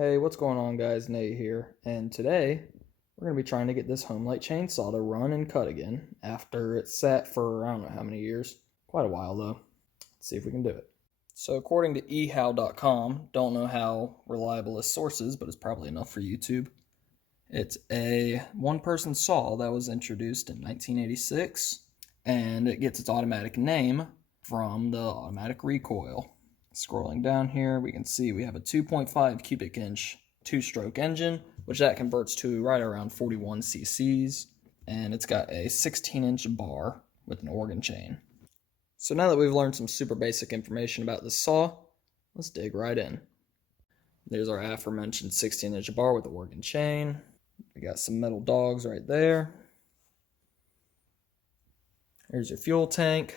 Hey, what's going on guys? Nate here, and today we're going to be trying to get this Homelite chainsaw to run and cut again after it sat for I don't know how many years. Quite a while though. Let's see if we can do it. So according to ehow.com, don't know how reliable this source is, but it's probably enough for YouTube. It's a one-person saw that was introduced in 1986, and it gets its automatic name from the automatic recoil. Scrolling down here, we can see we have a 2.5 cubic inch two-stroke engine, which that converts to right around 41 cc's, and it's got a 16-inch bar with an organ chain. So now that we've learned some super basic information about this saw, let's dig right in. There's our aforementioned 16-inch bar with the organ chain. We got some metal dogs right there. There's your fuel tank.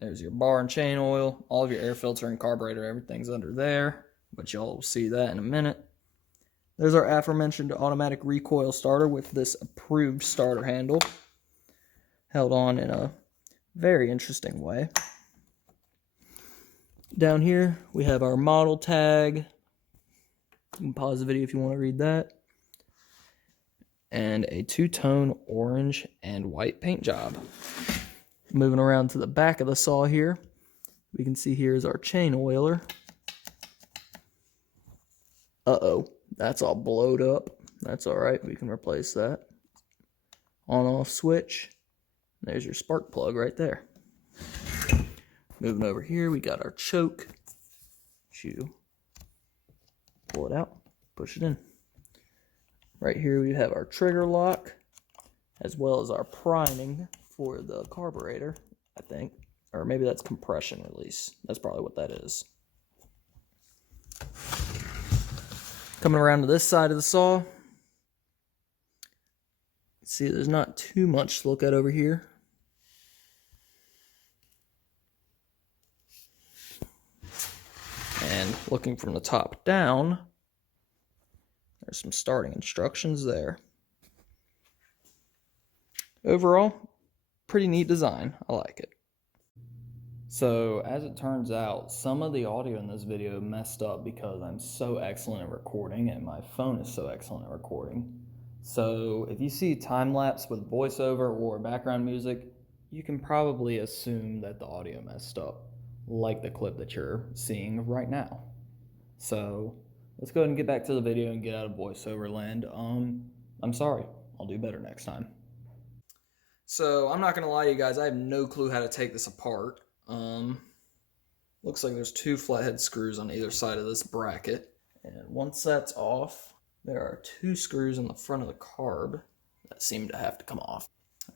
There's your bar and chain oil. All of your air filter and carburetor, everything's under there, but y'all will see that in a minute. There's our aforementioned automatic recoil starter with this approved starter handle, held on in a very interesting way. Down here, we have our model tag. You can pause the video if you want to read that. And a two-tone orange and white paint job. Moving around to the back of the saw here, we can see here is our chain oiler. Uh-oh, that's all blowed up. That's all right, we can replace that. On-off switch. There's your spark plug right there. Moving over here, we got our choke. Pull it out, push it in. Right here we have our trigger lock, as well as our priming for the carburetor, I think. Or maybe that's compression release. That's probably what that is. Coming around to this side of the saw. See, there's not too much to look at over here. And looking from the top down, there's some starting instructions there. Overall, pretty neat design. I like it. So, as it turns out, some of the audio in this video messed up because I'm so excellent at recording and my phone is so excellent at recording. So, if you see time-lapse with voiceover or background music, you can probably assume that the audio messed up, like the clip that you're seeing right now. So, let's go ahead and get back to the video and get out of voiceover land. I'm sorry. I'll do better next time. So, I'm not going to lie to you guys, I have no clue how to take this apart. Looks like there's two flathead screws on either side of this bracket. And once that's off, there are two screws in the front of the carb that seem to have to come off.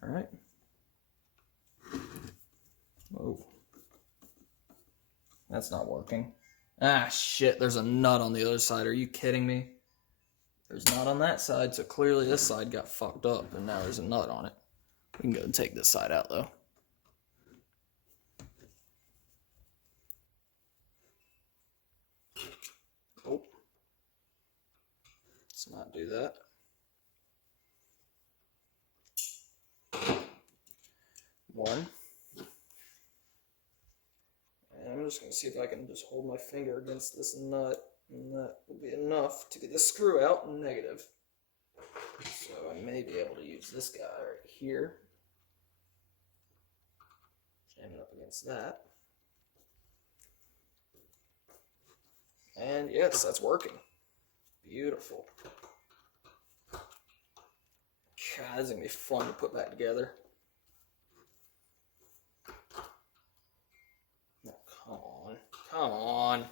Alright. Whoa. That's not working. Ah, shit, there's a nut on the other side. Are you kidding me? There's a nut on that side, so clearly this side got fucked up, and now there's a nut on it. We can go and take this side out, though. Oh. Let's not do that. One. And I'm just going to see if I can just hold my finger against this nut, and that will be enough to get the screw out. Negative. So I may be able to use this guy right here. Jam it up against that. And yes, that's working. Beautiful. God, this is going to be fun to put back together. No, come on. Come on.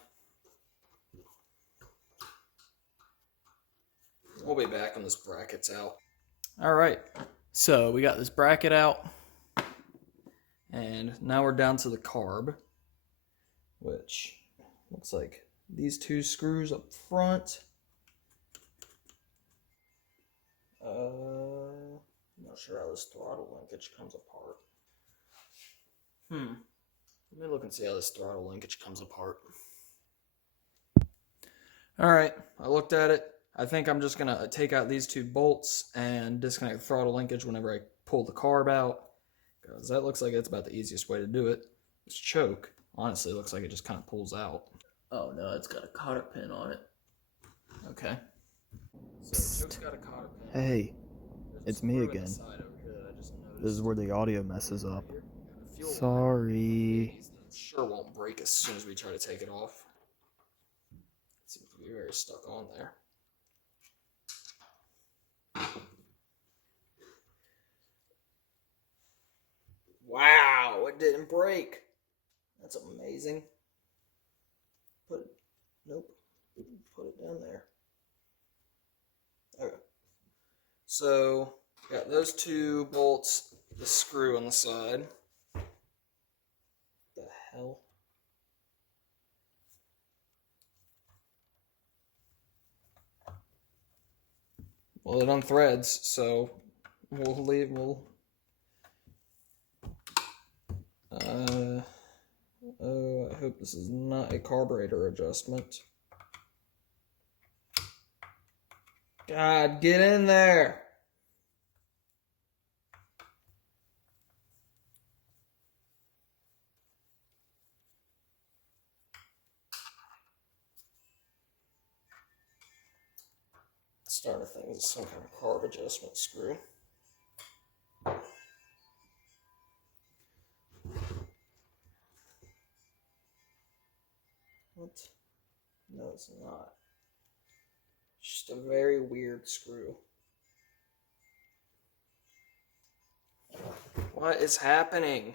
We'll be back when this bracket's out. Alright, so we got this bracket out. And now we're down to the carb, which looks like these two screws up front. I'm not sure how this throttle linkage comes apart. Let me look and see how this throttle linkage comes apart. Alright, I looked at it. I think I'm just going to take out these two bolts and disconnect the throttle linkage whenever I pull the carb out. Because that looks like it's about the easiest way to do it. This choke, honestly, looks like it just kind of pulls out. Oh no, it's got a cotter pin on it. Okay. So Joe's got a cotter pin. Hey, it's me again. This is where the audio messes up. Sorry. Sure won't break as soon as we try to take it off. It seems to be very stuck on there. Wow, it didn't break. That's amazing. Nope. Put it down there. Okay. So, got those two bolts, the screw on the side. The hell? Well, it unthreads, so I hope this is not a carburetor adjustment. God, get in there! Starter thing is some kind of carb adjustment screw. What? No, it's not. It's just a very weird screw. What is happening?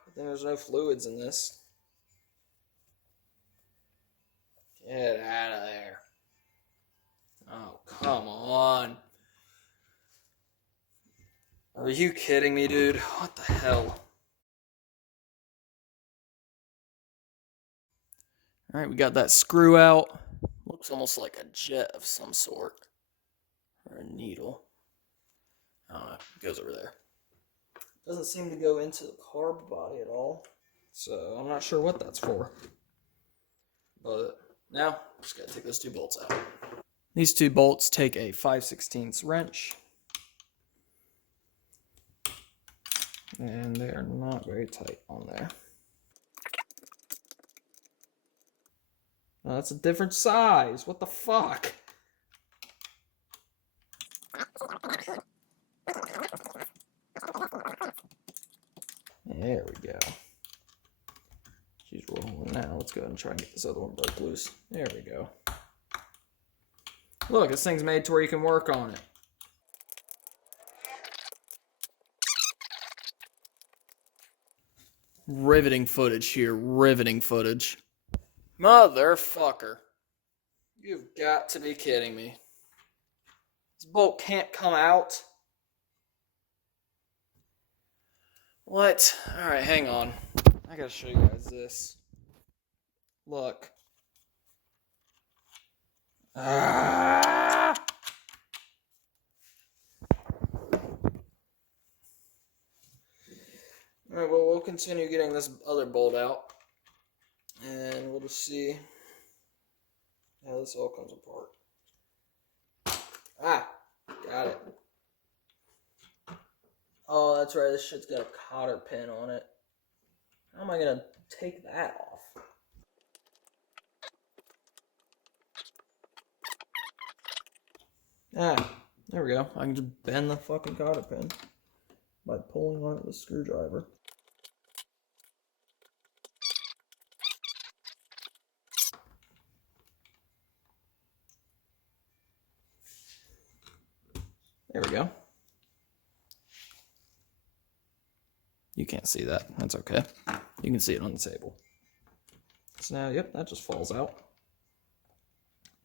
I think there's no fluids in this. Get out of there. Oh, come on. Are you kidding me, dude? What the hell? Alright, we got that screw out. Looks almost like a jet of some sort. Or a needle. Oh, it goes over there. Doesn't seem to go into the carb body at all. So I'm not sure what that's for. But now, just gotta take those two bolts out. These two bolts take a 5/16 wrench. And they are not very tight on there. Oh, that's a different size. What the fuck? There we go. She's rolling now. Let's go ahead and try and get this other one broke loose. There we go. Look, this thing's made to where you can work on it. Riveting footage here. Riveting footage. Motherfucker. You've got to be kidding me. This bolt can't come out. What? Alright, hang on. I gotta show you guys this. Look. Ah! Alright, well, we'll continue getting this other bolt out. And we'll just see how this all comes apart. Ah! Got it. Oh, that's right. This shit's got a cotter pin on it. How am I gonna take that off? Ah, there we go. I can just bend the fucking cotter pin by pulling on it with a screwdriver. There we go. You can't see that. That's okay. You can see it on the table. So now, yep, that just falls out.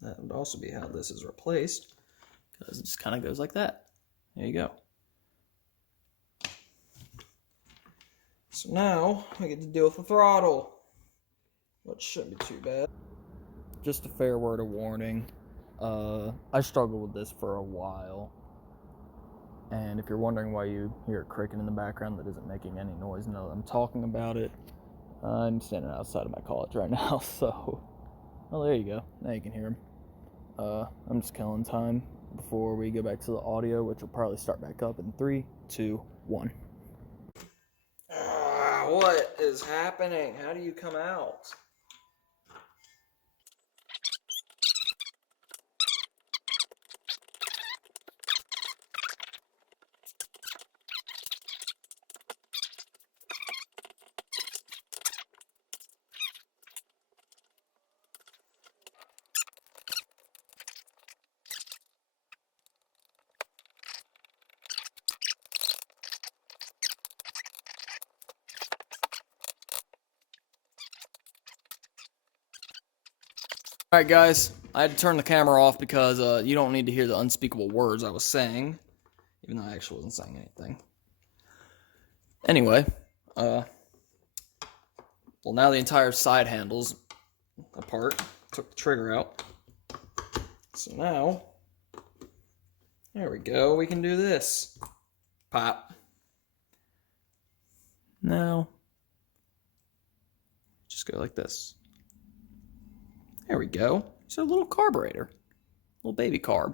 That would also be how this is replaced, because it just kind of goes like that. There you go. So now I get to deal with the throttle, which shouldn't be too bad. Just a fair word of warning. I struggled with this for a while. And if you're wondering why you hear a cricket in the background that isn't making any noise now that I'm talking about it, I'm standing outside of my college right now, so... Well, there you go. Now you can hear him. I'm just killing time before we go back to the audio, which will probably start back up in 3, 2, 1. What is happening? How do you come out? Alright guys, I had to turn the camera off because you don't need to hear the unspeakable words I was saying. Even though I actually wasn't saying anything. Anyway, well now the entire side handle's apart. Took the trigger out. So now, there we go, we can do this. Pop. Now, just go like this. There we go. It's a little carburetor. Little baby carb.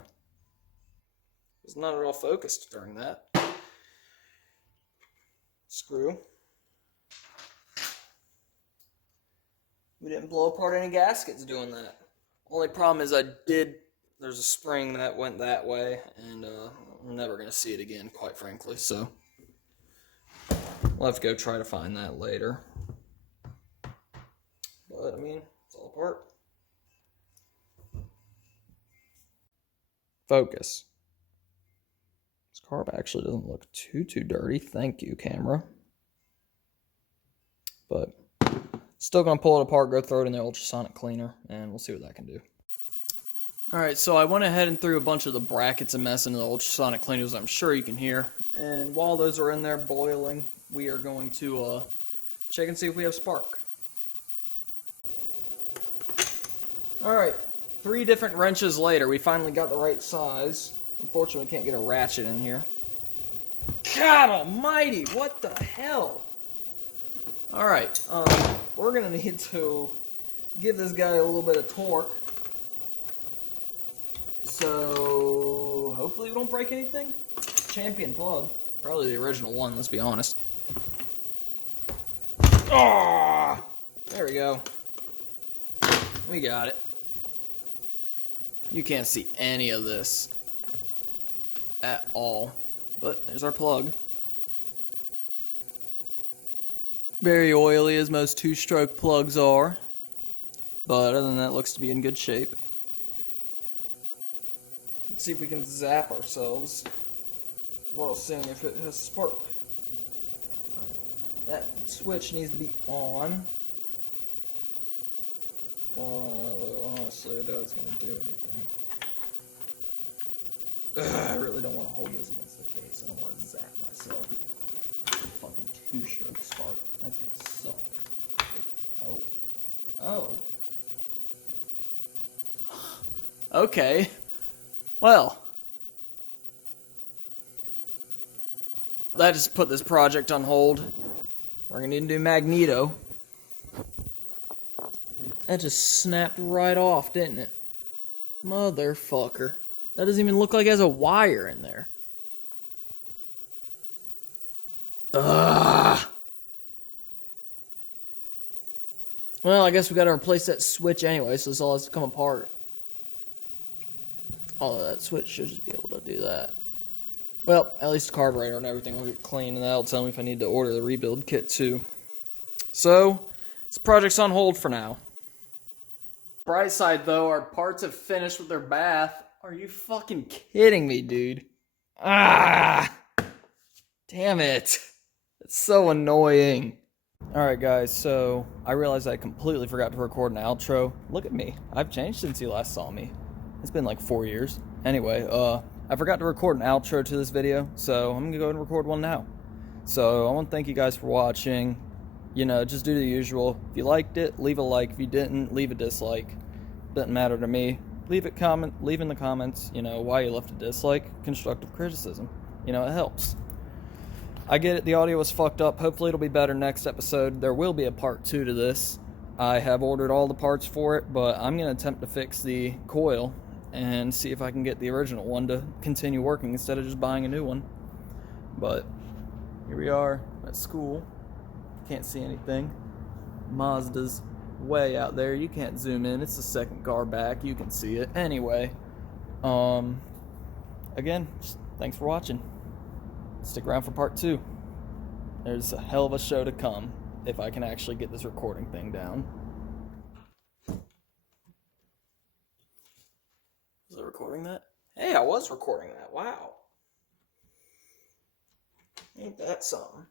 It's not at all focused during that. Screw. We didn't blow apart any gaskets doing that. Only problem is there's a spring that went that way, and I'm never going to see it again, quite frankly, so we'll have to go try to find that later. But, I mean, it's all apart. Focus. This carb actually doesn't look too dirty. Thank you, camera. But still going to pull it apart, go throw it in the ultrasonic cleaner, and we'll see what that can do. Alright, so I went ahead and threw a bunch of the brackets and mess into the ultrasonic cleaners, I'm sure you can hear. And while those are in there boiling, we are going to check and see if we have spark. Alright, 3 different wrenches later, we finally got the right size. Unfortunately, we can't get a ratchet in here. God almighty, what the hell? Alright, we're going to need to give this guy a little bit of torque. So, hopefully we don't break anything. Champion plug. Probably the original one, let's be honest. Ah, there we go. We got it. You can't see any of this at all. But there's our plug. Very oily as most 2-stroke plugs are. But other than that, it looks to be in good shape. Let's see if we can zap ourselves while seeing if it has spark. Right. That switch needs to be on. Well, honestly, I doubt it's going to do anything. I really don't want to hold this against the case. I don't want to zap myself. Fucking 2-stroke spark. That's going to suck. Oh. Oh. Okay. Well, that just put this project on hold. We're going to need to do magneto. That just snapped right off, didn't it? Motherfucker. That doesn't even look like it has a wire in there. Ugh. Well, I guess we got to replace that switch anyway, so this all has to come apart. Although that switch should just be able to do that. Well, at least the carburetor and everything will get clean, and that'll tell me if I need to order the rebuild kit too. So, this project's on hold for now. Bright side though, our parts have finished with their bath. Are you fucking kidding me, dude? Ah! Damn it. It's so annoying. Alright guys, so I realized I completely forgot to record an outro. Look at me. I've changed since you last saw me. It's been like 4 years. Anyway, I forgot to record an outro to this video, so I'm gonna go ahead and record one now. So I want to thank you guys for watching. You know, just do the usual. If you liked it, leave a like. If you didn't, leave a dislike. Doesn't matter to me. Leave in the comments, you know, why you left a dislike. Constructive criticism. You know, it helps. I get it, the audio was fucked up. Hopefully it'll be better next episode. There will be a part 2 to this. I have ordered all the parts for it, but I'm going to attempt to fix the coil and see if I can get the original one to continue working instead of just buying a new one. But here we are at school. Can't see anything. Mazda's way out there. You can't zoom in. It's the second car back. You can see it. Anyway, again, thanks for watching. Stick around for part 2. There's a hell of a show to come if I can actually get this recording thing down. Was I recording that? Hey, I was recording that. Wow. Ain't that something?